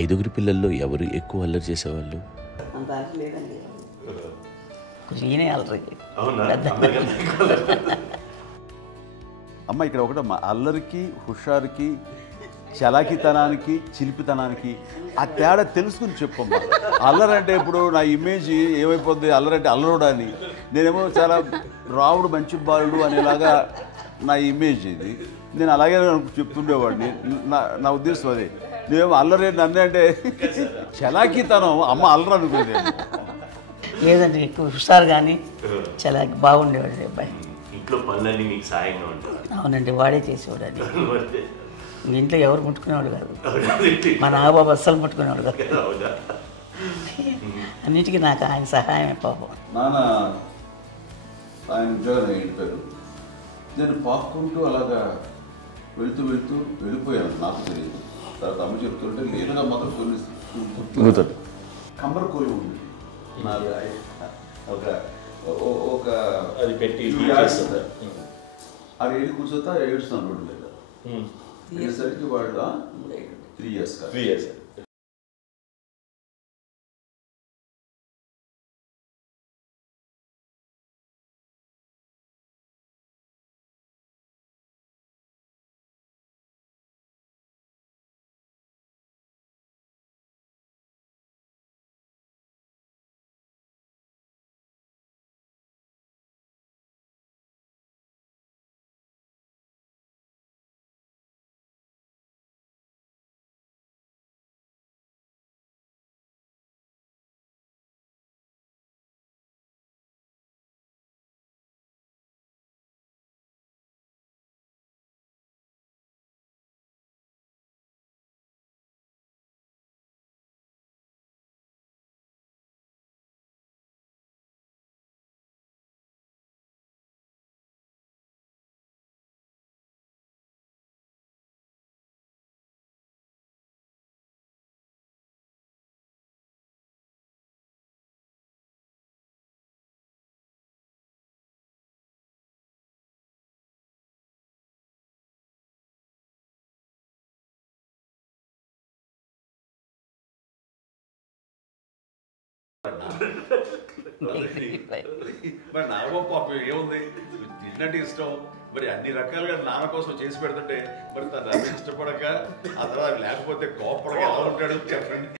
ఐదుగురు పిల్లల్లో ఎవరు ఎక్కువ అల్లరి చేసేవాళ్ళు? అంత అల్లరి లేదండి, కొంచెం ఈయనే అల్లరి. అమ్మ ఇక్కడ ఒకటమ్మా, అల్లరికి హుషారుకి చలాకితనానికి చిలిపితనానికి ఆ తేడా తెలుసుకుని చెప్పమ్మా. అల్లరి అంటే ఇప్పుడు నా ఇమేజ్ ఏమైపోద్ది, అల్లరి అంటే అల్లరుడు అని, నేనేమో చాలా రావుడు మంచి బాలుడు అనేలాగా నా ఇమేజ్ ఇది. నేను అలాగే చెప్తుండేవాడిని. నా ఉద్దేశం అదే. నేనేమో అల్లరి నన్ను అంటే చలాకితనం, అమ్మ అల్లరి అనుకునేది. లేదండి, ఎక్కువ హుషారు కానీ చాలా బాగుండేవాడు అబ్బాయి. ఇంట్లో పనులన్నీ మీకు సాయంగా ఉంటారు? అవునండి, వాడే చేసేవాడు. అది ఇంట్లో ఎవరు ముట్టుకునేవాడు కాదు, మా నాగబాబు అస్సలు ముట్టుకునేవాడు కాదు. అన్నిటికీ నాకు ఆయన సహాయమే పాపం. నాన్న ఆయన ఉద్యోగం వెళ్ళిపోయారు. నేను పాక్కుంటూ అలాగా వెళుతూ వెళ్ళిపోయాను, నాకు తెలియదు. తర్వాత అమ్మ చెప్తుంటే లేదుగా మాత్రం కొన్ని కమ్మర కోలు ఉంది ఒక అది పెట్టి అది వెళ్ళి కూర్చోతా ఏడుస్తున్నాను రోడ్డు మీద. వెళ్ళేసరికి వాళ్ళు 3 years కాదు. 3 years. మరి నాగబాబు పాపం ఏముంది, తిన్నట్టు ఇష్టం. మరి అన్ని రకాలుగా నాన్న కోసం చేసి పెడుతుంటే మరి తను ఇష్టపడక ఆ తర్వాత లేకపోతే కోపడక ఎలా ఉంటాడు చెప్పండి.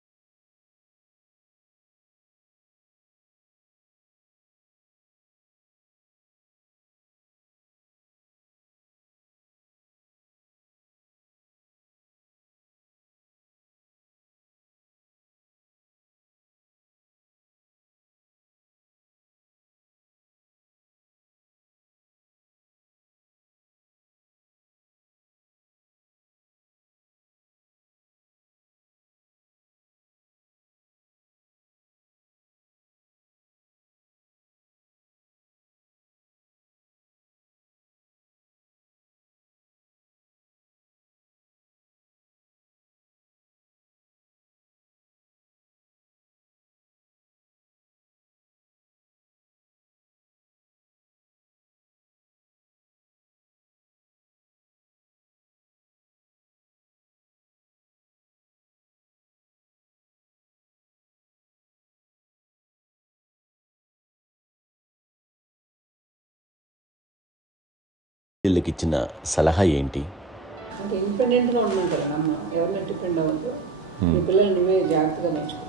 వీళ్ళకి ఇచ్చిన సలహా ఏంటి? అంటే ఇండిపెండెంట్గా ఉండడం కదా అమ్మ, ఎవరిని డిపెండ్ అవ్వద్దు. మీ పిల్లలు నువ్వే జాగ్రత్తగా నేర్చుకో,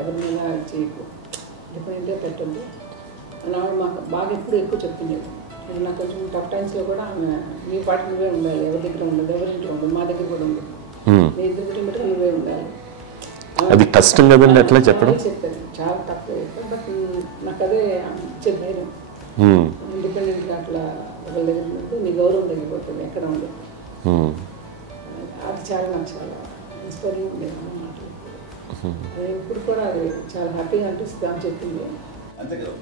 ఎవరినైనా చేయకు, డిపెండెంట్గా పెట్టద్దు అని ఆవిడ మాకు బాగా ఎప్పుడు ఎక్కువ చెప్తుండేది. నేను నాకు కొంచెం టఫ్ టైమ్స్లో కూడా ఆమె నీ పాటు నువ్వే ఉండాలి, ఎవరి దగ్గర ఉండదు, ఎవరింట్లో ఉండదు, మా దగ్గర కూడా ఉండదు, నీ ఇద్దరి దగ్గర బట్టి నువ్వే ఉండాలి. అది కష్టం కదండి అట్లా చెప్పడం. చెప్పాను, చాలా తక్కువ చెప్పాను. బట్ నాకు అదే ఇచ్చే ధైర్యం. ఇండిపెండెంట్గా అట్లా ఒకళ్ళ దగ్గర ఉంటే నీ గౌరవం తగ్గిపోతుంది, ఎక్కడ ఉండదు. అది చాలా నాకు చాలా ఇన్స్పైరింగ్ ఉండేది అన్న మాటలు. ఇప్పుడు కూడా అది చాలా హ్యాపీగా అనిపిస్తుంది అని చెప్పింది. అంతే కదా,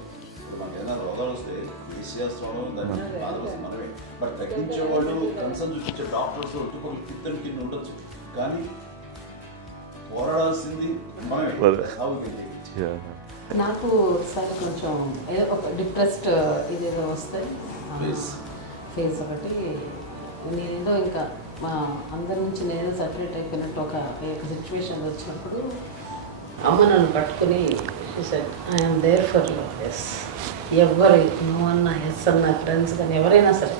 మనకి ఏదైనా రోగాలు వస్తే విషయాస్త్రం దాన్ని బాధపడుతుంది మనమే. బట్ తగ్గించే వాళ్ళు కన్సర్న్ చూపించే డాక్టర్స్ ఒట్టుకోలు కింద కింద ఉండొచ్చు, కానీ పోరాడాల్సింది మనమే. నాకు సార్ కొంచెం ఏదో ఒక డిప్రెస్డ్ ఇదేదో వస్తాయి ఫేస్ ఒకటి, నేనేదో ఇంకా అందరి నుంచి నేను సపరేట్ అయిపోయినట్టు ఒక సిచ్యువేషన్ వచ్చినప్పుడు అమ్మ నన్ను పట్టుకుని I'm there for you yes, ఎవరు నువ్వు అన్నా ఎస్ అన్న ఫ్రెండ్స్ కానీ ఎవరైనా సరే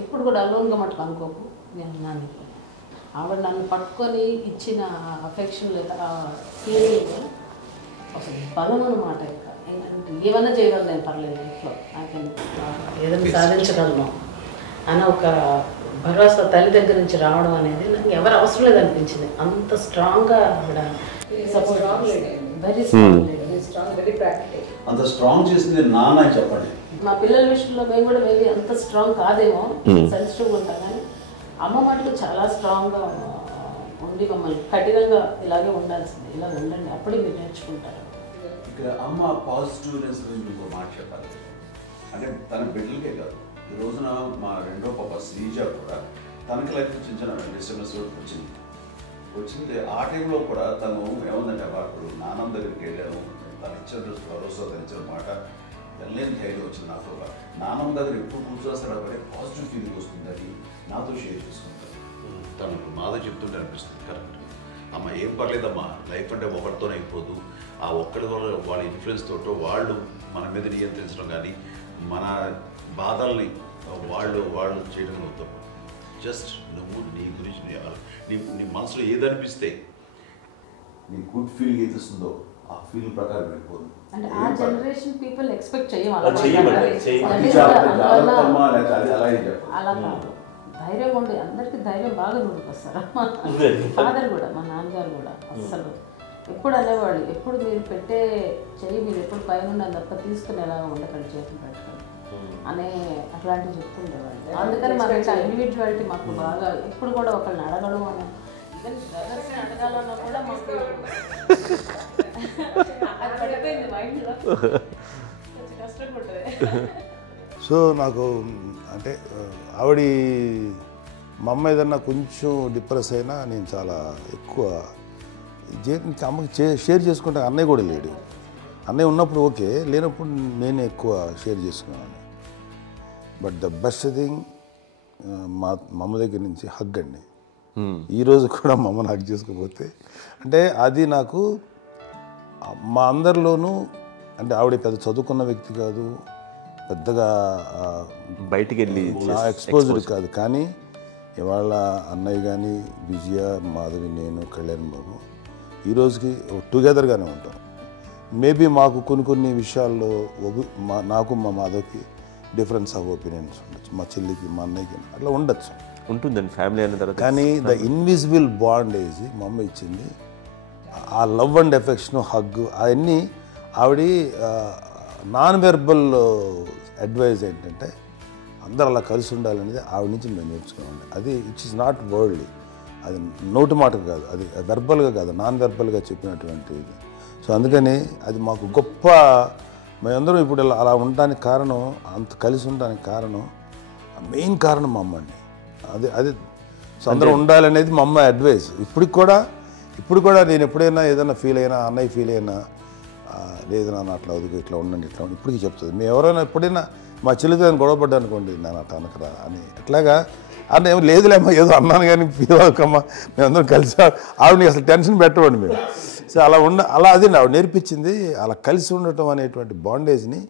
ఎప్పుడు కూడా అలోన్గా మటుకు అనుకోకు నేను అన్నాను. ఆవిడ నన్ను పట్టుకొని ఇచ్చిన అఫెక్షన్ లేదా ఫీలింగ్ అసలు బలం అన్నమాట. ఇంకా ఏమన్నా చేయగలను నేను, పర్లేదు లైఫ్లో ఏదైనా సాధించగలను అని ఒక భరోసా తల్లి దగ్గర నుంచి రావడం అనేది నాకు ఎవరు అవసరం లేదనిపించింది. అంత స్ట్రాంగ్గా ఆవిడ support, very strong, very practical. అంత స్ట్రాంగ్ చేసింది నాన్న చెప్పండి. మా పిల్లల విషయంలో మేము కూడా మేబీ అంత స్ట్రాంగ్ కాదేమో, సెన్సిటివ్గా ఉంటాం, కానీ అమ్మ మటుకు చాలా స్ట్రాంగ్గా ఉండి మమ్మల్ని కఠినంగా ఇలాగే ఉండాల్సింది, ఇలా ఉండండి అప్పుడే మీరు నేర్చుకుంటారు. ఇక్కడ అమ్మ పాజిటివ్నెస్ గురించి ఇంకో మాట చెప్పాలి. అంటే తన బిడ్డలకే కాదు, ఈ రోజున మా రెండో పాప శ్రీజ కూడా తనకి లైఫ్ చిన్న చిన్న డిస్టర్బెన్స్ వచ్చింది. ఆ టైంలో కూడా తను ఏముందంటే అప్పుడు నాన్న దగ్గరికి వెళ్ళాను, తను ఇచ్చిన భరోసా, తను ఇచ్చిన మాట వెళ్ళలేని ధైర్యం వచ్చింది నాకు. నాన్నమ్మ దగ్గర ఎప్పుడు కూర్చోస్తాడు అప్పుడే పాజిటివ్ ఫీలింగ్ వస్తుందని నాతో షేర్ చేసుకుంటాను. తను మాతో చెప్తుంటే అనిపిస్తుంది కరెక్ట్ అమ్మ, ఏం పర్లేదమ్మా, లైఫ్ అంటే ఒకరితోనే అయిపోదు, ఆ ఒక్కరి వల్ల వాళ్ళ ఇన్ఫ్లుయెన్స్ తోటో వాళ్ళు మన మీద నియంత్రించడం కానీ మన బాధల్ని వాళ్ళు చేయడం అవుతాం. జస్ట్ నువ్వు నీ గురించి నీ మనసులో ఏదనిపిస్తే నీ గుడ్ ఫీలింగ్ ఏదిస్తుందో ఆ ఫీలింగ్ ప్రకారం వెళ్ళిపోదు. అంటే ఆ జనరేషన్ పీపుల్ ఎక్స్పెక్ట్ చేయం అలా కాదు. ధైర్యం ఉండి అందరికి ధైర్యం బాగా నూరుకొస్తారు. ఫాదర్ కూడా, మా నాన్నగారు కూడా అస్సలు ఎప్పుడు అనేవాళ్ళు, ఎప్పుడు మీరు పెట్టే చెయ్యి మీరు ఎప్పుడు పైన తప్ప తీసుకుని ఎలా ఉండకండి, చేతులు పెట్టుకొని అనే అట్లాంటివి చెప్తుండేవాళ్ళు. అందుకని మాకు ఇండివిజువాలిటీ మాకు బాగా ఎప్పుడు కూడా ఒకళ్ళని అడగడం అని, ఈవెన్ బ్రదర్స్ని అడగాలన్నా కూడా మాకు అది పడిపోయింది మైండ్లో, కొంచెం కష్టంగా ఉంటుంది. సో నాకు అంటే ఆవిడ మా అమ్మ ఏదన్నా కొంచెం డిప్రెస్ అయినా నేను చాలా ఎక్కువ అమ్మకి షేర్ చేసుకుంటే, అన్నయ్య కూడా లేడు. అన్నయ్య ఉన్నప్పుడు ఓకే, లేనప్పుడు నేనే ఎక్కువ షేర్ చేసుకున్నాను. బట్ ద బెస్ట్ థింగ్ మా అమ్మ దగ్గర నుంచి హగ్ అండి. ఈరోజు కూడా మా అమ్మని హగ్ చేసుకోకపోతే అంటే అది నాకు మా అందరిలోనూ, అంటే ఆవిడ పెద్ద చదువుకున్న వ్యక్తి కాదు, పెద్దగా బయటికి వెళ్ళి ఎక్స్పోజ్డ్ కాదు, కానీ ఇవాళ అన్నయ్య కానీ విజయ, మాధవి, నేను, కళ్యాణ్ బాబు ఈ రోజుకి టుగెదర్గానే ఉంటాం. మేబీ మాకు కొన్ని విషయాల్లో నాకు మా మాధవ్కి డిఫరెన్స్ ఆఫ్ ఒపీనియన్స్ ఉండొచ్చు, మా చెల్లికి, మా అన్నయ్యకి అట్లా ఉండొచ్చు, ఉంటుందండి ఫ్యామిలీ అన్న తర్వాత. కానీ ద ఇన్విజిబుల్ బాండేజ్ మా అమ్మ ఇచ్చింది, ఆ లవ్ అండ్ ఎఫెక్షన్, హగ్, అవన్నీ ఆవిడ నాన్ వెర్బల్ అడ్వైజ్ ఏంటంటే అందరూ అలా కలిసి ఉండాలనేది ఆవిడ నుంచి మేము నేర్చుకోవాలి. అది ఇట్స్ ఇస్ నాట్ వర్డ్లీ, అది నోటి మాట కాదు, అది వెర్బల్గా కాదు, నాన్ వెర్బల్గా చెప్పినటువంటి ఇది. సో అందుకని అది మాకు గొప్ప, మేమందరం ఇప్పుడు అలా ఉండడానికి కారణం, అంత కలిసి ఉండడానికి కారణం, మెయిన్ కారణం మా అమ్మ అండి. అది సో అందరూ ఉండాలనేది మా అమ్మ అడ్వైస్. ఇప్పుడు కూడా నేను ఎప్పుడైనా ఏదైనా ఫీల్ అయినా, అన్నయ్య ఫీల్ అయినా, లేదు నాన్న అట్లా వదుకు, ఇట్లా ఉండండి, ఇట్లా ఉండి, ఇప్పటికీ చెప్తుంది. మేము ఎవరైనా ఎప్పుడైనా మా చెల్లితో గొడవపడ్డా అనుకోండి, నేను అట్లా అనకరా అని, ఎట్లాగా అన్న ఏమో లేదులేమ్మా, ఏదో అన్నాను కానీ ఫీల్ అవ్వకమ్మా, మేమందరం కలిసి ఆవిడని అసలు టెన్షన్ పెట్టవండి మేము. సో అలా అది ఆవిడ నేర్పించింది, అలా కలిసి ఉండటం అనేటువంటి బాండేజ్ని.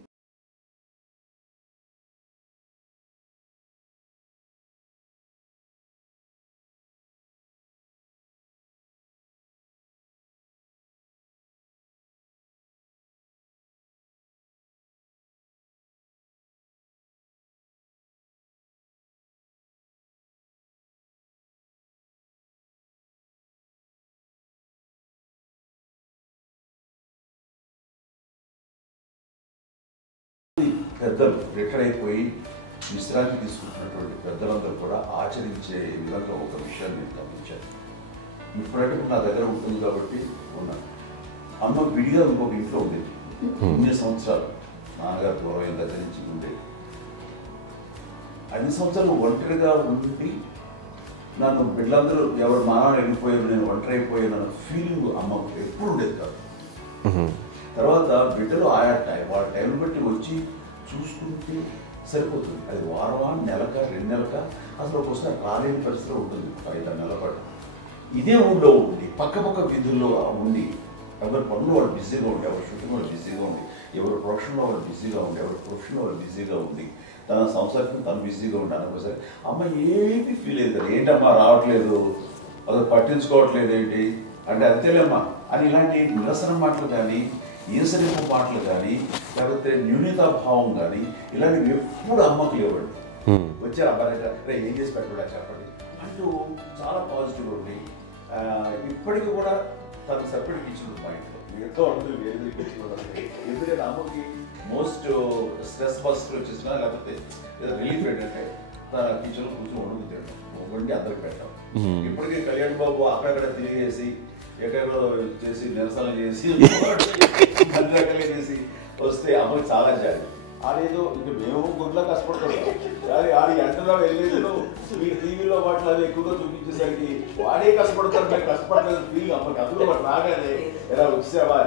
పెద్దలు రిటైర్ అయిపోయి విశ్రాంతి తీసుకుంటున్నటువంటి పెద్దలందరూ కూడా ఆచరించే విధంగా ఒక విషయాన్ని నేను గమనించాను. ఇప్పుడంటే నా దగ్గర ఉంటుంది కాబట్టి ఉన్నాను. అమ్మ విడిగా ఇంకొక ఇంట్లో ఉండేది, 9 సంవత్సరాలు నాన్నగారు పూర్వం దగ్గర నుంచి ఉండేది. 5 సంవత్సరాలు ఒంటరిగా ఉండి నన్ను బిడ్డలందరూ ఎవరు మానవులు వెళ్ళిపోయారు, నేను ఒంటరి అయిపోయాను అన్న ఫీలింగ్ అమ్మకు ఎప్పుడు ఉండేది కాదు. తర్వాత బిడ్డలు వాళ్ళ టైం బట్టి వచ్చి చూసుకుంటూ సరిపోతుంది. అది వారమా, నెలక, 2 నెలక, అసలు ఒకసారి రాలేని పరిస్థితిలో ఉంటుంది 5-6 నెలల పాటు. ఇదే ఊళ్ళో ఉండి పక్క విధుల్లో ఉండి ఎవరి పనులు వాళ్ళు బిజీగా ఉండి, ఎవరి షూటింగ్ వాళ్ళు బిజీగా ఉండి, ఎవరి ప్రొఫెషన్లో వాళ్ళు బిజీగా ఉండి, ఎవరి ప్రొఫెషన్లో వాళ్ళు బిజీగా ఉండి, తన సంసారం తను బిజీగా ఉంటాను ఒకసారి అమ్మ ఏమీ ఫీల్ అయ్యేది కదా, ఏంటమ్మా రావట్లేదు, అసలు పట్టించుకోవట్లేదు ఏంటి అంటే అంతేలేమ్మా అని ఇలాంటి నిరసన మాటలు కానీ, ఈసరింపు మాటలు కానీ, లేకపోతే న్యూనతాభావం కానీ ఇలాంటివి ఎప్పుడు అమ్మకు లేవండి. వచ్చారు అబ్బాయి ఏం చేసి పెట్టడా చెప్పండి అంటూ చాలా పాజిటివ్ ఉండి ఇప్పటికీ కూడా తను సపరేట్ కిచెన్ మా ఇంట్లో ఎంతో ఉంటుంది వేరే కిచెన్. ఎందుకంటే అమ్మకి మోస్ట్ స్ట్రెస్ బస్టర్ వచ్చేసినా లేకపోతే రిలీఫ్ ఏంటంటే తన కిచెన్లో కూర్చొని వండుకు తింటాం, వండి అందరికి పెట్టాం. ఇప్పటికీ కళ్యాణ్ బాబు అక్కడక్కడ తిరిగేసి ఎక్కడో చేసి నిరసనలు చేసి అన్ని రకాలుగా చేసి వస్తే అమ్మకి చాలా జాలి. ఆడేదో ఇంక మేము గుడ్లో కష్టపడుతున్నాం కానీ ఆడి ఎంతలో వెళ్ళేదో మీ టీవీలో వాటిలో అది ఎక్కువగా చూపించేసరికి వాడే కష్టపడతారు, మేము కష్టపడలేదు ఫీల్ అమ్మకి. అందులో వాడు రాగానే ఎలా వచ్చావా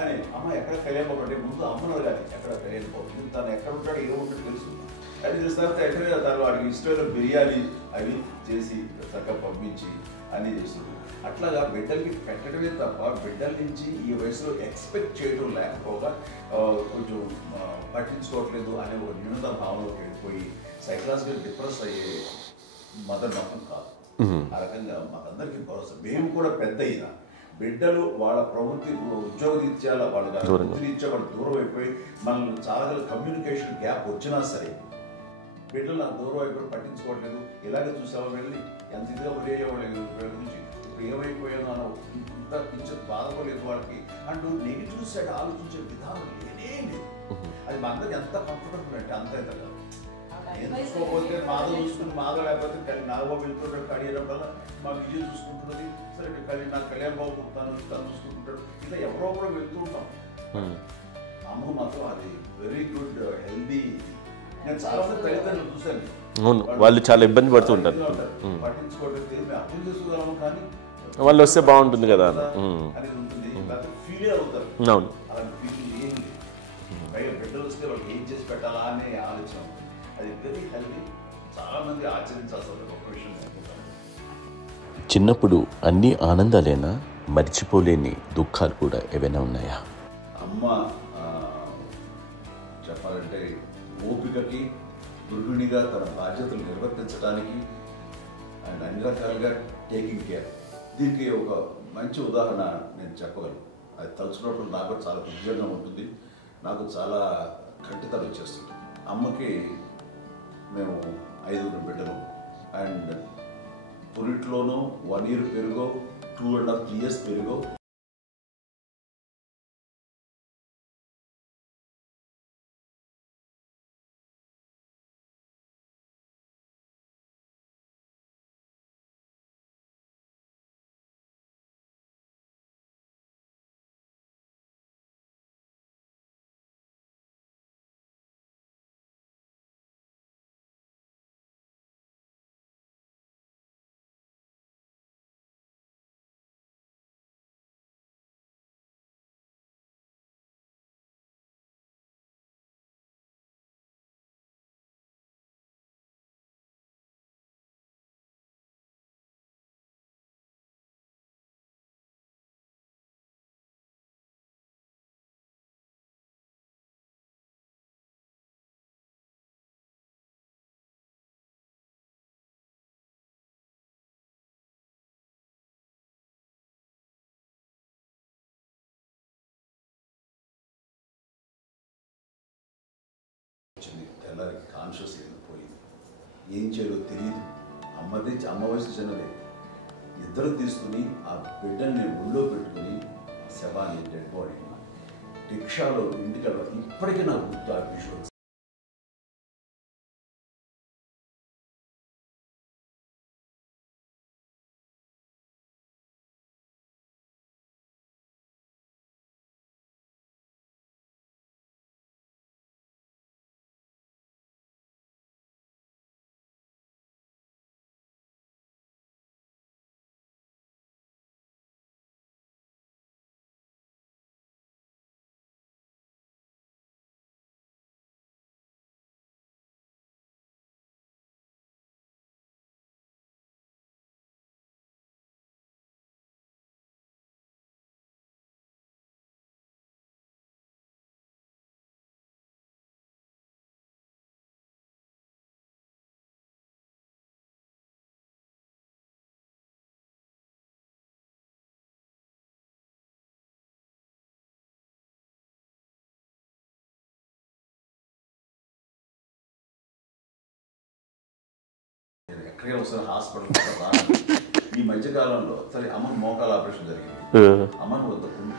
అని అమ్మ ఎక్కడ కళ్యాణ్ బాబు అంటే ముందు అమ్మను కానీ ఎక్కడ కళ్యాణ్ బాబు తను ఎక్కడ ఉంటాడు ఏదో ఉంటాడు తెలుసు. అది చూసిన ఎక్కడ తను వాడికి ఇష్టమైన బిర్యానీ అవి చేసి చక్కగా పంపించి అన్నీ చేస్తుంది. అట్లాగా బిడ్డలకి పెట్టడమే తప్ప బిడ్డల నుంచి ఈ వయసులో ఎక్స్పెక్ట్ చేయడం లేకపోగా కొంచెం పట్టించుకోవట్లేదు అనే ఒక న్యూనత భావనలోకి వెళ్ళిపోయి సైకలాజికల్ డిప్రెస్ అయ్యే మదర్ మాత్రం కాదు. ఆ రకంగా మాకందరికీ భరోసా. మేము కూడా పెద్ద అయినా బిడ్డలు వాళ్ళ ప్రవృత్తి ఉద్యోగరీత్యా వాళ్ళ వృత్తిరీత్యా వాళ్ళు దూరం అయిపోయి మనల్ని చాలా కమ్యూనికేషన్ గ్యాప్ వచ్చినా సరే బిడ్డలు నాకు దూరం అయిపోయి పట్టించుకోవట్లేదు. ఇలాగే చూసావా వెళ్ళి ఎంత ఇదిగా ఉదయ్యేవాళ్ళు గురించి ఇప్పుడు ఏమైపోయాను అన్న ఇంత కించెం బాధపడలేదు వాళ్ళకి అంటూ నెగిటివ్ సైడ్ ఆలోచించే విధానం లేనే లేదు. అది మా అందరికి ఎంత కంఫర్టబుల్ అంటే అంత అయితే కదా. నేర్చుకోకపోతే మాధవ్ చూసుకుని మాధవ్ లేకపోతే నాగబాబు వెళ్తుంటాడు కడియడం వల్ల మా విజయ్ చూసుకుంటున్నది సరే నాకు కళ్యాణ్ బాబు తను చూసుకుంటుంటాడు. ఇలా ఎవరో కూడా వెళ్తూ ఉంటాం. అమ్మ మాత్రం అది వెరీ గుడ్ హెల్దీ. నేను చాలా మంది తల్లిదండ్రులు చూశాను, అవును వాళ్ళు చాలా ఇబ్బంది పడుతూ ఉంటారు. పట్టించుకోవడం మేము అర్థం చేసుకోగలము కానీ వాళ్ళు వస్తే బాగుంటుంది కదా అనేది ఉంటుంది. ఫీల్ అవుతారు. అవును అలాంటి ఫీలింగ్ ఏం లేదు. పైగా బిడ్డలు వస్తే వాళ్ళకి ఏం చేసి పెట్టాలా అనే ఆలోచన ఉంటుంది. అది వెరీ హెల్దీ. చాలా మంది ఆచరించాల్సిన ఒక విషయం అనుకుంటాను. చిన్నప్పుడు అన్ని ఆనందాలేనా, మర్చిపోలేని దుఃఖాలు కూడా ఏవైనా ఉన్నాయా? అమ్మ చెప్పాలంటే ఓపికకి, గృహిణిగా తన బాధ్యతలు నిర్వర్తించడానికి అండ్ అన్ని రకాలుగా టేకింగ్ కేర్, దీనికి ఒక మంచి ఉదాహరణ నేను చెప్పగలను. అది తలుచుకున్నప్పుడు నాకు చాలా ఉద్యోగంగా ఉంటుంది, నాకు చాలా కంటితలు వచ్చేస్తుంది. అమ్మకి మేము 5 బిడ్డలు అండ్ పురిట్లోనూ 1 year పెరుగో 2.5 years పెరుగో తెల్లారికి కాన్షియస్ పోయింది. ఏం చేయాలో తెలియదు. అమ్మ వయసు చిన్నదే. ఇద్దరు తీసుకుని ఆ బిడ్డల్ని ఒళ్ళో పెట్టుకుని శవాన్ని డెడ్ బాడీని రిక్షాలో ఇంటికి వెళ్ళడం ఇప్పటికీ నాకు గుర్తు ఆ విజువల్స్. ఎక్కడికైనా ఒకసారి హాస్పిటల్ ఈ మధ్యకాలంలో సరే అమ్మకి మోకాల ఆపరేషన్ జరిగింది. అమ్మని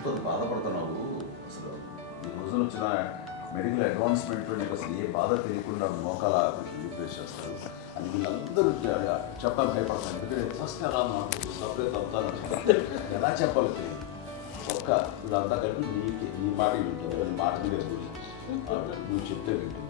కొంత బాధపడుతున్నావు, అసలు ఈ రోజున వచ్చిన మెడికల్ అడ్వాన్స్మెంట్ నీకు అసలు ఏ బాధ తెలియకుండా మోకాల ఆపరేషన్ రీప్లేస్ చేస్తారు అని వీళ్ళందరూ చెప్పడానికి భయపడతాను. ఎందుకంటే ఫస్ట్ అలా నాకు సపరేట్ అవుతాను ఎలా చెప్పాలి తెలియదు. ఒక్క ఇదంతా కలిపి నీ మాట వింటుంది, అది మాట మీద నువ్వు చెప్తే వింటుంది.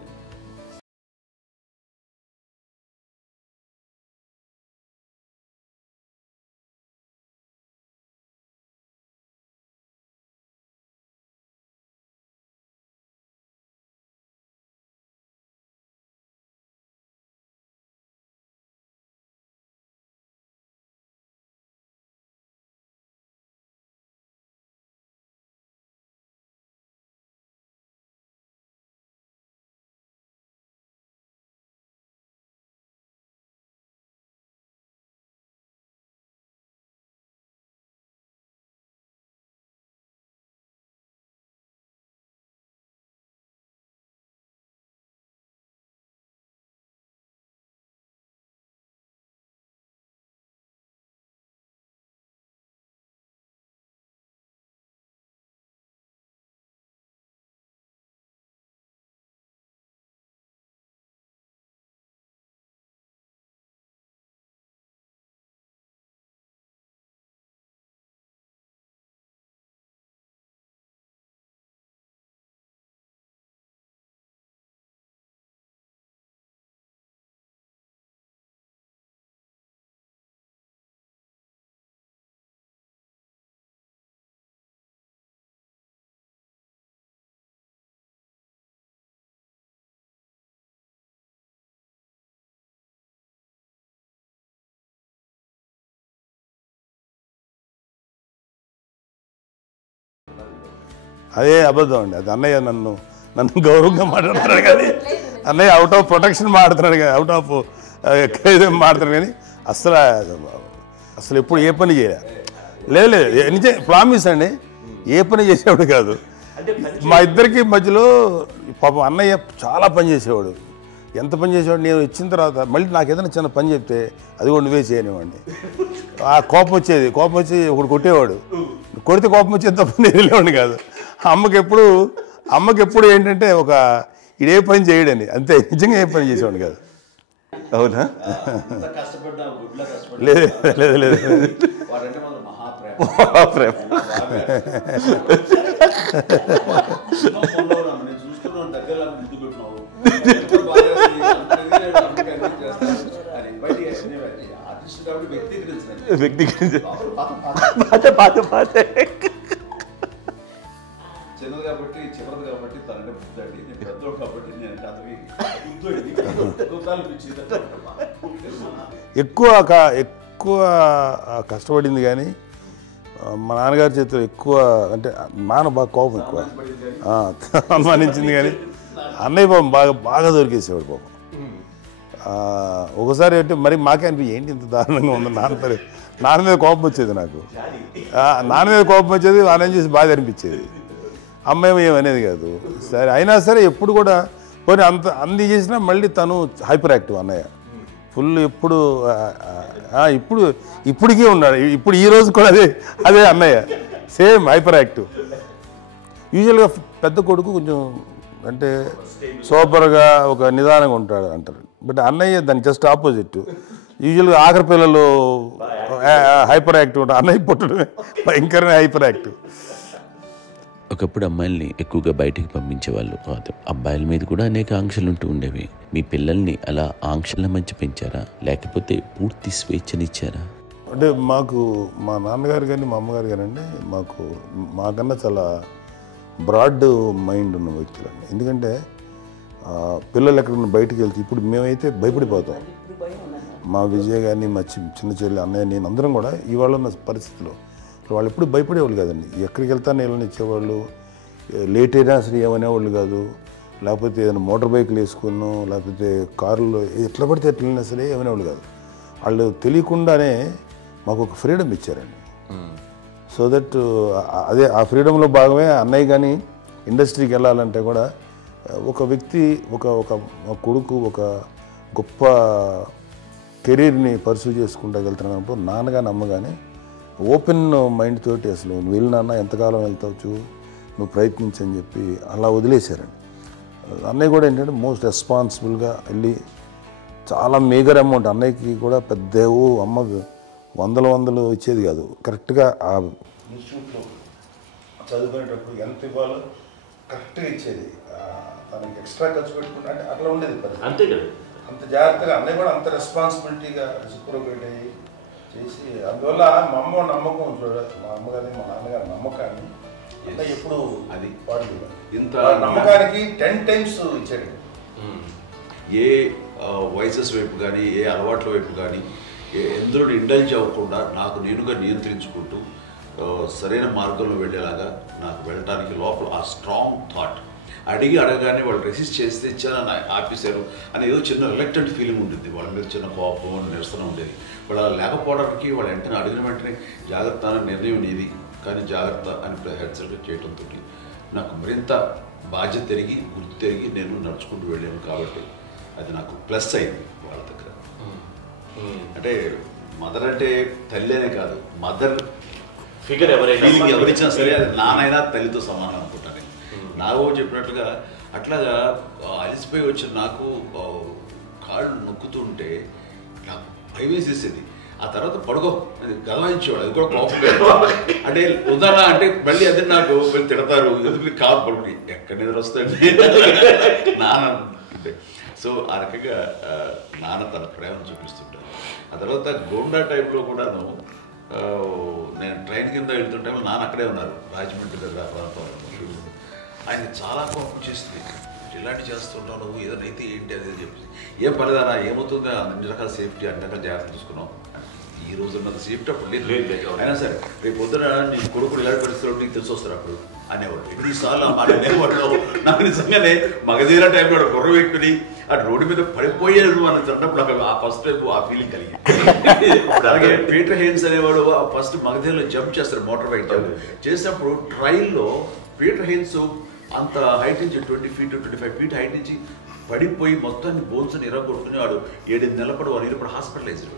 అదే అబద్ధం అండి. అది అన్నయ్య నన్ను గౌరవంగా మాట్లాడుతున్నాడు కానీ అన్నయ్య అవుట్ ఆఫ్ ప్రొటెక్షన్ మాట్లాడుతున్నాడు కానీ అవుట్ ఆఫ్ మాట్లాడుతున్నాడు కానీ అసలు ఎప్పుడు ఏ పని చేయలే. లేదు నిజే ప్రామిస్ అండి, ఏ పని చేసేవాడు కాదు. మా ఇద్దరికి మధ్యలో పాపం అన్నయ్య చాలా పని చేసేవాడు. ఎంత పని చేసేవాడు, నేను ఇచ్చిన తర్వాత మళ్ళీ నాకు ఏదైనా చిన్న పని చెప్తే అది కూడా నువ్వే చేయనివ్వండి. ఆ కోపం వచ్చేది, కోపం వచ్చి ఒకడు కొట్టేవాడు, కొడితే కోపం వచ్చేది తప్ప నేను వెళ్ళేవాడిని కాదు. అమ్మకి ఎప్పుడు ఏంటంటే ఒక ఇదే పని చేయడని, అంతే. నిజంగా ఏ పని చేసేవాడిని కాదు. అవునా? లేదు లేదు లేదు మహాప్రేమ. చిన్నది కాబట్టి చివరిది కాబట్టి తనంటే బుద్ధండి, నేను పెద్దోడు కాబట్టి నేను ఎక్కువ కష్టపడింది కానీ మా నాన్నగారి చేతిలో ఎక్కువ అంటే నాన్న బాగా కోపం ఎక్కువ అనుమానించింది కానీ అన్నయ్య పాపం బాగా దొరికేసేవాడు పాపం. ఒకసారి అంటే మరి మాకే అనిపి ఏంటి ఇంత దారుణంగా ఉంది నాన్న మీద కోపం వచ్చేది నాకు. నాన్న మీద కోపం వచ్చేది, వాళ్ళని చూసి బాధ అనిపించేది. అమ్మాయి ఏమనేది కాదు. సరే అయినా సరే ఎప్పుడు కూడా పోనీ అన్ని చేసినా మళ్ళీ తను హైపర్ యాక్టివ్ అన్నయ్య ఫుల్. ఇప్పటికీ ఉన్నాడు, ఇప్పుడు ఈ రోజు కూడా అదే అన్నయ్య సేమ్ హైపర్ యాక్టివ్. యూజువల్గా పెద్ద కొడుకు కొంచెం అంటే సూపర్గా ఒక నిదానంగా ఉంటాడు అంటారు, బట్ అన్నయ్య దాని జస్ట్ ఆపోజిట్. యూజువల్గా ఆఖరి పిల్లలు హైపర్ యాక్టివ్ ఉంటారు, అన్నయ్య పుట్టడమే భయంకరమైన హైపర్ యాక్టివ్. ఒకప్పుడు అమ్మాయిల్ని ఎక్కువగా బయటికి పంపించేవాళ్ళు కాదు, అబ్బాయిల మీద కూడా అనేక ఆంక్షలు ఉంటూ ఉండేవి. మీ పిల్లల్ని అలా ఆంక్షల మధ్య పెంచారా, లేకపోతే పూర్తి స్వేచ్ఛనిచ్చారా? అంటే మాకు మా నాన్నగారు కానీ మా అమ్మగారు కానండి మాకన్నా చాలా బ్రాడ్ మైండ్ ఉన్న వ్యక్తులండి. ఎందుకంటే పిల్లలు ఎక్కడన్నా బయటకు వెళ్తే ఇప్పుడు మేమైతే భయపడిపోతాం. మా విజయ్ కానీ మా చిన్న చెల్లి అన్నయ్య నేను అందరం కూడా ఇవాళ ఉన్న పరిస్థితిలో వాళ్ళు ఎప్పుడు భయపడేవాళ్ళు కాదండి. ఎక్కడికి వెళ్తాను నీళ్ళని ఇచ్చేవాళ్ళు, లేట్ అయినా అసలు ఏమనేవాళ్ళు కాదు. లేకపోతే ఏదైనా మోటార్ బైక్లు వేసుకున్నాం, లేకపోతే కారులో ఎట్లా పడితే ఎట్లయినా సరే ఏమనేవాళ్ళు కాదు. వాళ్ళు తెలియకుండానే మాకు ఒక ఫ్రీడమ్ ఇచ్చారండి. సో దట్ అదే ఆ ఫ్రీడంలో భాగమే అన్నయ్య కానీ ఇండస్ట్రీకి వెళ్ళాలంటే కూడా ఒక వ్యక్తి ఒక కొడుకు ఒక గొప్ప కెరీర్ని పర్సూ చేసుకుంటూ వెళ్తున్నప్పుడు నాన్నగాని అమ్మగానే ఓపెన్ మైండ్ తోటి అసలు నువ్వు వెళ్ళి నాన్న ఎంతకాలం వెళ్తావు నువ్వు ప్రయత్నించని చెప్పి అలా వదిలేశారండి. అన్నయ్య కూడా ఏంటంటే మోస్ట్ రెస్పాన్సిబుల్గా వెళ్ళి చాలా మేజర్ అమౌంట్ అన్నయ్యకి కూడా పెద్ద అమ్మకు వందలు ఇచ్చేది కాదు, కరెక్ట్గా ఆ ఇన్స్టిట్యూట్లో చదువుకునేటప్పుడు ఎంత ఇవ్వాలో కరెక్ట్గా ఇచ్చేది. తనకి ఎక్స్ట్రా ఖర్చు పెట్టుకుంటే అంటే అట్లా ఉండేది పరిస్థితి. అంతే కదా, అంత జాగ్రత్తగా అన్నయ్య కూడా అంత రెస్పాన్సిబిలిటీగా రెసిప్రోకేట్ అయ్యి చేసి అందువల్ల మా అమ్మ నమ్మకం మా అమ్మగారి మా నాన్నగారి నమ్మకాన్ని అన్నయ్య ఎప్పుడు అది వాడు ఇంత నమ్మకానికి 10 times ఇచ్చాడు. ఏ వయసెస్ వైపు కానీ ఏ అలవాట్ల వైపు కానీ ఎందులో ఇండల్జ్ అవ్వకుండా నాకు నేనుగా నియంత్రించుకుంటూ సరైన మార్గంలో వెళ్ళేలాగా నాకు వెళ్ళడానికి లోపల ఆ స్ట్రాంగ్ థాట్ అడగగానే వాళ్ళు రెసిస్ట్ చేస్తే ఇచ్చానని ఆపేశారు అని ఏదో చిన్న రిలక్టెంట్ ఫీలింగ్ ఉంటుంది. వాళ్ళ మీద చిన్న కోపం నిరసన ఉండేది. వాళ్ళు అలా లేకపోవడానికి వాళ్ళు వెంటనే అడిగిన వెంటనే జాగ్రత్త అనే నిర్ణయం అనేది కానీ జాగ్రత్త అని హెచ్చరిక చేయడంతో నాకు మరింత బాధ్యత తిరిగి గుర్తు తిరిగి నేను నడుచుకుంటూ వెళ్ళాను. కాబట్టి అది నాకు ప్లస్ అయింది వాళ్ళ దగ్గర. అంటే మదర్ అంటే తల్లి అనే కాదు, మదర్ ఫిగర్ ఎవరిచ్చినా సరే అది నానైనా తల్లితో సమానం అనుకుంటాను. నాకు చెప్పినట్లుగా అట్లాగా అలిసిపోయి వచ్చిన నాకు కాళ్ళు నొక్కుతుంటే నాకు భయం వేసేసేది. ఆ తర్వాత పడుకో గలవాయించేవాడు, అది కూడా కోపం. అంటే ఉదాహరణ అంటే మళ్ళీ అదే నాకు తిడతారు, ఎందుకు కాదు పడుకుని ఎక్కడ నిద్ర వస్తాయండి నాన్న అంటే. సో ఆ రకంగా నాన్న తన ప్రేమ చూపిస్తుంటాను. ఆ తర్వాత గోండా టైప్లో కూడాను నేను ట్రైన్ కింద వెళ్తుంటే నాన్న అక్కడే ఉన్నారు, రాజమండ్రి దగ్గర ప్రాంతంలో. ఆయన చాలా కోపం చేస్తుంది, ఇలాంటి చేస్తుంటావు నువ్వు, ఏదైనా అయితే ఏంటి అదే చెప్పి. ఏం పర్లేదన్నా ఏమవుతుందో అన్ని రకాల సేఫ్టీ అన్ని రకాల జాగ్రత్త చూసుకున్నాం. ఈ రోజు ఉన్నది సేఫ్టీ అప్పుడు లేదు. అయినా సరే రేపు పొద్దున నీ కొడుకులు ఇలాంటి పరిస్థితులు నీకు తెలిసి వస్తారు అప్పుడు అనేవాడు. ఎన్నిసార్లు అనేవాడు. నాకు నిజంగానే మగధీర టైంలో గుర్ర వేసుకుని ఆ రోడ్డు మీద పడిపోయారు అని అన్నప్పుడు నాకు ఆ ఫస్ట్ టైం ఆ ఫీలింగ్ కలిగింది. అలాగే పీటర్ హెయిన్స్ అనేవాడు ఫస్ట్ మగధీరలో జంప్ చేస్తారు, మోటార్ బైక్ జంప్ చేసినప్పుడు ట్రైల్లో పీటర్ హెయిన్స్ అంత హైట్ నుంచి 20 feet 25 feet హైట్ నుంచి పడిపోయి మొత్తాన్ని బోన్స్ ఇరగొట్టుకుని వాడు 7 నెలల వాడు ఇరప్పుడు హాస్పిటలైజ్డ్.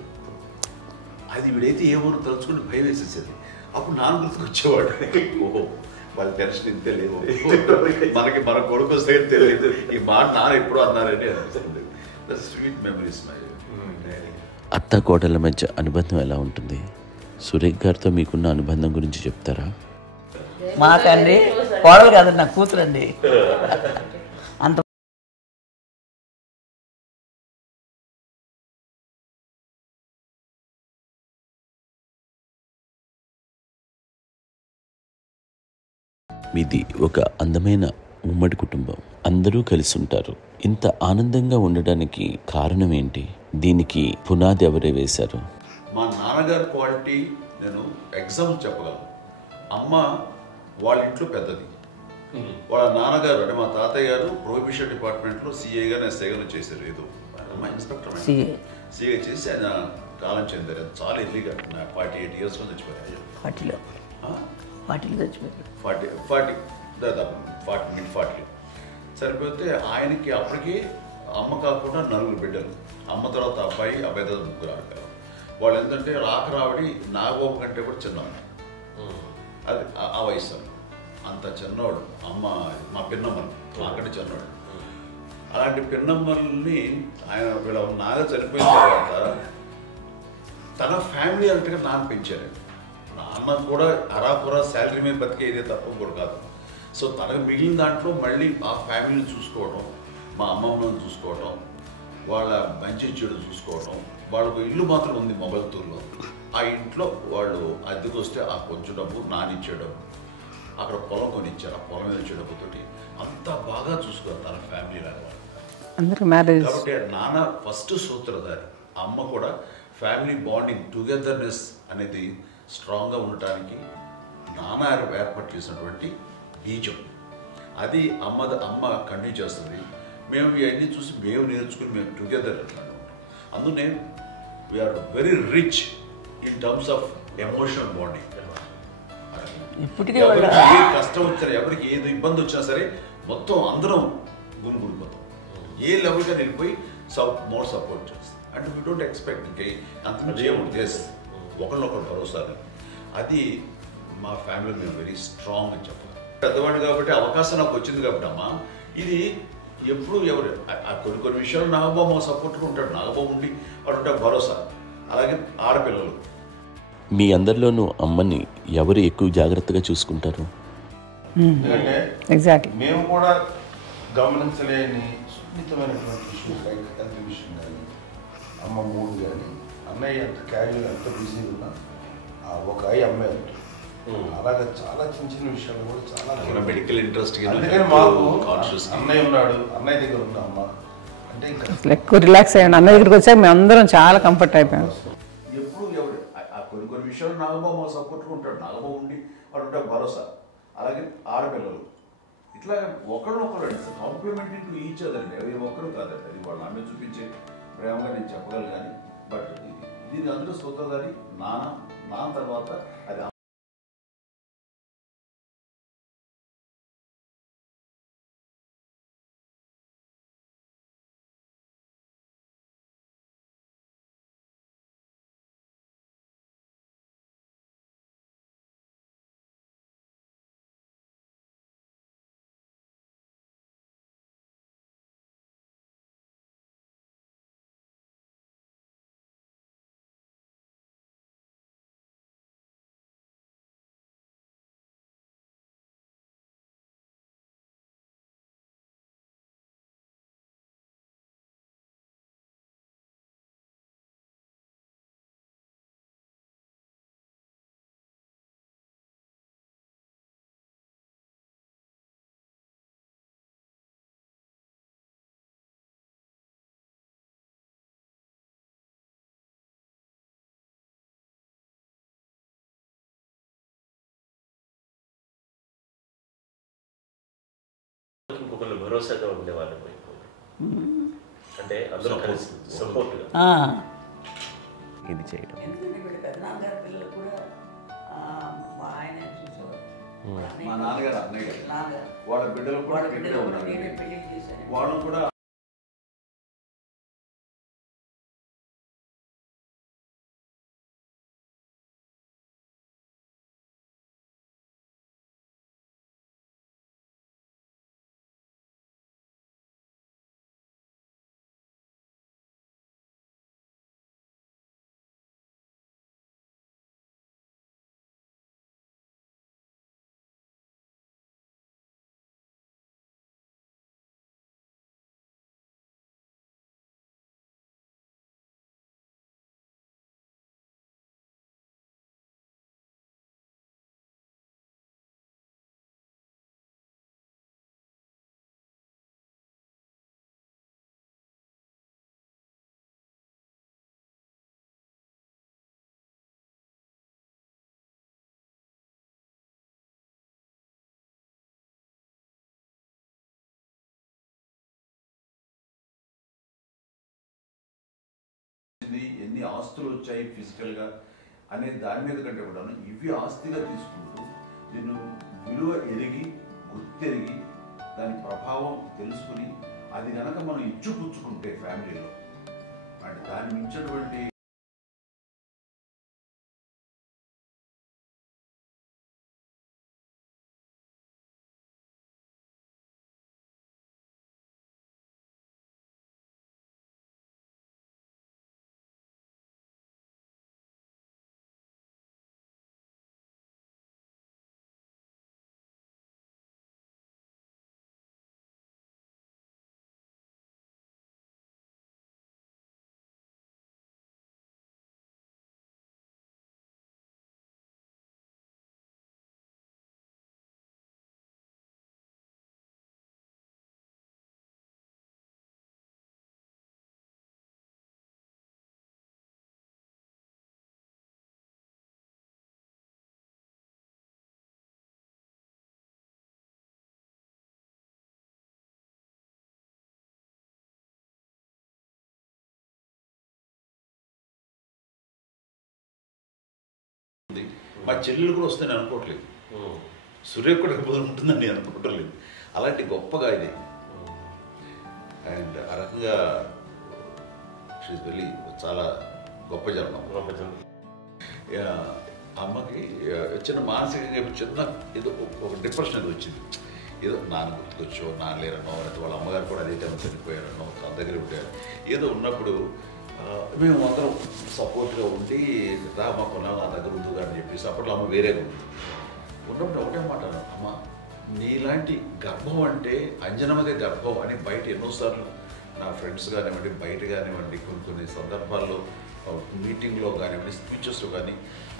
అది వీడైతే ఏమో తలుచుకుని భయం వేసేసేది. అప్పుడు నాన్న గుర్తుకు వచ్చేవాడు, ఓహో వాళ్ళ టెన్షన్ ఇంతే లేదు, మనకి మన కొడుకు వస్తే తెలియదు ఈ మాట నాన్న ఎప్పుడు అన్నారని అనిపిస్తుంది. Sweet memories my. అత్త కోడళ్ళ మధ్య అనుబంధం ఎలా ఉంటుంది? సురేఖ్ గారితో మీకున్న అనుబంధం గురించి చెప్తారా? మాకండి కోడలు కాదండి, నా కూతురండి. అంత మీది ఒక అందమైన ఉమ్మడి కుటుంబం, అందరూ కలిసి ఉంటారు. ఇంత ఆనందంగా ఉండడానికి కారణం ఏంటి? దీనికి పునాది ఎవరే వేశారు? మా నాన్నగారి క్వాలిటీ నేను ఎగ్జాంపుల్ చెప్పగలను. అమ్మ వాళ్ళ ఇంట్లో పెద్దది, వాళ్ళ నాన్నగారు అంటే మా తాతయ్య గారు ప్రొహిబిషన్ డిపార్ట్మెంట్లో సిఐగా ఎస్ఐగా చేశారు. ఏదో మా ఇన్స్పెక్టర్ సిఐ చేసి ఆయన కాలం చెందారు. చాలా ఎర్లీగా 48 years చచ్చిపోయారు. 40 దాదాపు 40 సరిపోతే ఆయనకి అప్పటికి అమ్మ కాకుండా 4 బిడ్డలు. అమ్మ తర్వాత అబ్బాయి తర్వాత 3 ఆడపిల్లలు. వాళ్ళు ఏంటంటే రాకరావడి నాగోబు కంటే కూడా చిన్నవాడు. అది ఆ వయసు అంత చిన్నవాడు. అమ్మ మా పిన్నమ్మలు నాకంటే చిన్నవాడు. అలాంటి పిన్నమ్మల్ని ఆయన వీళ్ళ నాగ చనిపోయిన తర్వాత తన ఫ్యామిలీ అంటే నాన్న పెంచారు. నాన్న కూడా అరాపురా శాలరీ మీద బతికేదే తప్ప కూడా కాదు. సో తనకు మిగిలిన దాంట్లో మళ్ళీ ఆ ఫ్యామిలీని చూసుకోవడం, మా అమ్మమ్మను చూసుకోవడం, వాళ్ళ మంచి చెడు చూసుకోవడం. వాళ్ళకు ఇల్లు మాత్రం ఉంది మొగల్తూరులో. ఆ ఇంట్లో వాళ్ళు అద్దెకు వస్తే ఆ కొంచెం డబ్బు నానిచ్చే డబ్బు, అక్కడ పొలం కొనిచ్చారు. ఆ పొలం మీద వచ్చే డబ్బుతోటి అంతా బాగా చూసుకోవాలి తన ఫ్యామిలీ లాగా. కాబట్టి నాన్న ఫస్ట్ సూత్రధారి. అమ్మ కూడా ఫ్యామిలీ బాండింగ్ టుగెదర్నెస్ అనేది స్ట్రాంగ్గా ఉండటానికి నాన్న ఏర్పాటు చేసినటువంటి బీజం. అది అమ్మ కంటిన్యూ చేస్తుంది. మేము ఇవన్నీ చూసి మేము నేర్చుకుని మేము టుగెదర్ అంటున్నాం. అందునే we are very rich in terms of emotional bonding. ఎవరికి ఏ కష్టం వచ్చినా, ఎవరికి ఏది ఇబ్బంది వచ్చినా సరే మొత్తం అందరం గురిపోతాం. ఏ లెవెల్గా వెళ్ళిపోయి మోర్ సపోర్ట్ చేస్తాం. అంటే వీ డోంట్ ఎక్స్పెక్ట్ ఇంకే అంతమంది ఏముంటుంది ఎస్ ఒకరినొకరు భరోసా అది మా ఫ్యామిలీ మేము వెరీ స్ట్రాంగ్ అని చెప్పాలి. పెద్దవాడు కాబట్టి అవకాశం నాకు వచ్చింది కాబట్టి అమ్మా ఇది ఎప్పుడు ఎవరు కొన్ని విషయాలు నాగబాబు సపోర్ట్గా ఉంటాడు. నాగబాబు ఉండి వాడు ఉంటాడు భరోసా. అలాగే ఆడపిల్లలు మీ అందరిలోనూ అమ్మని ఎవరు ఎక్కువ జాగ్రత్తగా చూసుకుంటారు? ఎందుకంటే ఎగ్జాక్ట్లీ మేము కూడా గమనించలేని సున్నితమైనటువంటి ఇష్యూస్ లైక్ హెల్త్ విషయం కానీ అమ్మ మూడు కానీ అన్నయ్య ఎంత క్యాజువల్ ఎంత బిజీగా ఉన్నా ఒక అమ్మాయి ఉంటుంది. అలాగే చాలా చిన్న చిన్న విషయాలు కూడా చాలా మెడికల్ ఇంట్రెస్ట్. అందుకని మాకు అన్నయ్య ఉన్నాడు, అన్నయ్య దగ్గర ఉన్న అమ్మ అంటే ఇంకా ఎక్కువ రిలాక్స్ అయ్యాను. అన్న దగ్గరికి వచ్చాక మేము అందరం చాలా కంఫర్ట్ అయిపోయాం. ఎప్పుడు ఎవరు కొన్ని విషయాలు నాగబాబు సపోర్ట్గా ఉంటాడు. నాగబాబు ఉండి వాడు ఉంటాడు భరోసా. అలాగే ఆడపిల్లలు ఇట్లా ఒకరినొకరు కాంప్లిమెంటరీ టు ఈచ్ అదర్ అండి. అవి ఒక్కరు కాదండి, అది వాళ్ళు అమ్మ చూపించే ప్రేమగా నేను చెప్పగలను. కానీ బట్ దీని అందరూ సూత్రధారి నాన్న తర్వాత అది ఇంకొకళ్ళు భరోసాగా ఉండేవాళ్ళు అంటే అందరూ కలిసి సపోర్ట్గా ఇది చేయడం. ఎందుకంటే వీళ్ళ పెద్దనాన్నగారి పిల్లలు కూడా ఆయన చూసేవారు. మా నాన్నగారు అన్నయ్య గారు నాన్నగారు వాళ్ళ బిడ్డలు కూడా వాళ్ళ ఇక్కడే బిడ్డలు ఉన్నారు. నేనే పెళ్లి చేశాను. వాళ్ళు కూడా ఎన్ని ఆస్తులు వచ్చాయి ఫిజికల్గా అనే దాని మీద కంటే కూడా ఇవి ఆస్తిగా తీసుకుంటూ దీన్ని విలువ ఎరిగి గుర్తెరిగి దాని ప్రభావం తెలుసుకుని అది కనుక మనం ఇచ్చిపుచ్చుకుంటే ఫ్యామిలీలో అంటే దాన్ని మించినటువంటి మా చెల్లెలు కూడా వస్తాయని అనుకోవట్లేదు, సూర్య కూడా ఉంటుందని నేను అనుకోవట్లేదు. అలాంటి గొప్పగా ఇది అండ్ ఆ రకంగా షీఈ్ వెరీ చాలా గొప్ప జన్మ. అమ్మకి చిన్న మానసికంగా చిన్న ఏదో ఒక డిప్రెషన్ అది వచ్చింది. ఏదో నాన్న గుర్తుకొచ్చో, నాన్న లేరనో, లేకపోతే వాళ్ళ అమ్మగారు కూడా అదే టైం చనిపోయారనో, తన దగ్గర ఉంటారు. ఏదో ఉన్నప్పుడు మేము అందరం సపోర్ట్గా ఉండి మా కొన్నా నా దగ్గర ఉందిగా అని చెప్పేసి అప్పట్లో అమ్మ వేరేగా ఉంది. ఉన్నప్పుడు ఒకటే మాట అమ్మ, నీలాంటి గర్భం అంటే అంజనమదే గర్భం అని బయట ఎన్నోసార్లు నా ఫ్రెండ్స్ కానివ్వండి, బయట కానివ్వండి, కొన్ని సందర్భాల్లో మీటింగ్లో కానివ్వండి, స్పీచెస్లో కానీ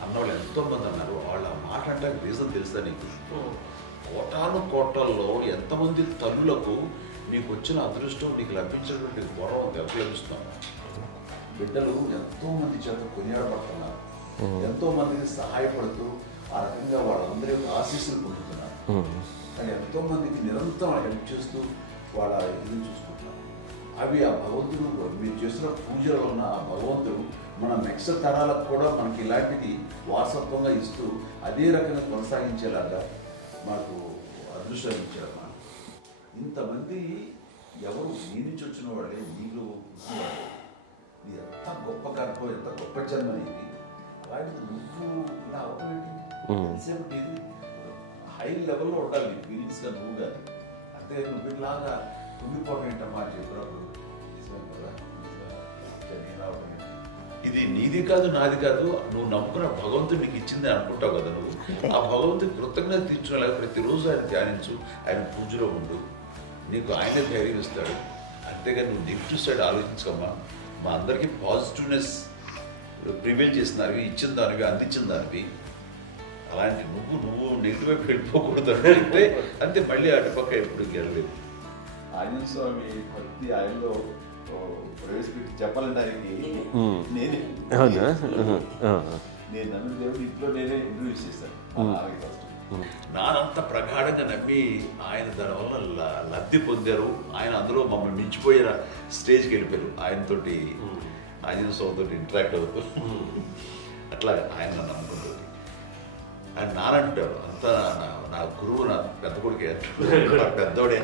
అన్నవాళ్ళు ఎంతోమంది అన్నారు. వాళ్ళ మాట అంటే రీజన్ తెలుసా నీకు? కోటాను కోటల్లో ఎంతమంది తల్లులకు నీకు వచ్చిన అదృష్టం, నీకు లభించినటువంటి గౌరవం లభిస్తున్నాను. బిడ్డలు ఎంతోమంది చేత కొనియాడబడుతున్నారు, ఎంతోమందికి సహాయపడుతూ ఆ రకంగా వాళ్ళందరి యొక్క ఆశీస్సులు పొందుతున్నారు. కానీ ఎంతోమందికి నిరంతరం హెల్ప్ చేస్తూ వాళ్ళ ఇది చూసుకుంటున్నారు. అవి ఆ భగవంతుడు మీరు చేస్తున్న పూజలో ఉన్న ఆ భగవంతుడు మన నెక్స్ట్ తరాలకు కూడా మనకి ఇలాంటిది వారసత్వంగా ఇస్తూ అదే రకంగా కొనసాగించేలాగా మాకు అదృష్టాన్ని ఇచ్చారు. ఇంతమంది ఎవరు నీ నుంచి వచ్చిన వాళ్ళే, నీలో ఇది ఎంత గొప్ప గర్భం, ఎంత గొప్ప జన్మ అనేది. అలాంటిది నువ్వు ఇలా అవటమేంటి? ఇది హై లెవెల్లో ఉండాలి నీ ఫీలింగ్స్గా నువ్వు కానీ. అంతే నువ్వు ఇలాగా కుంగిపోవడం ఏంటమ్మా అని చెప్పినప్పుడు ఇది నీది కాదు, నాది కాదు, నువ్వు నమ్ముకున్న భగవంతుడు నీకు ఇచ్చింది అనుకుంటావు కదా. నువ్వు ఆ భగవంతుడి కృతజ్ఞత తీర్చుకోలేక ప్రతిరోజు ఆయన ధ్యానించు, ఆయన పూజలో ఉండు, నీకు ఆయనే ధైర్యం ఇస్తాడు. అంతేగాని నువ్వు నెగిటివ్ సైడ్ ఆలోచించుకోమ్మా. మా అందరికీ పాజిటివ్నెస్ ప్రివైల్ చేసిన దానివి, ఇచ్చిన దానివి, అందించిన దానివి. అలాంటి నువ్వు నెగిటివ్ వైపు వెళ్ళిపోకూడదు అంటే అంతే. మళ్ళీ అటుపక్క ఎప్పుడు గెలలేదు. ఆంజనేయ స్వామి భక్తి ఆయనలో ప్రవేశపెట్టి చెప్పాలంటే ఆయనకి నేనే నేను నన్ను దేవుడు ఇంట్లో నేనే ఇంటర్వ్యూస్ చేస్తాను. నానంత ప్రగాఢంగా నమ్మి ఆయన దానివల్ల లబ్ధి పొందారు. ఆయన అందులో మమ్మల్ని మించిపోయిన స్టేజ్కి వెళ్ళిపోయారు. ఆయనతోటి ఆంజనేయ స్వామితో ఇంటరాక్ట్ అవుతూ అట్లా ఆయన నన్ను నమ్ముకుంటుంది. ఆయన నానంటారు అంతా నా గురువు, నా పెద్ద కొడుకే, పెద్దోడే.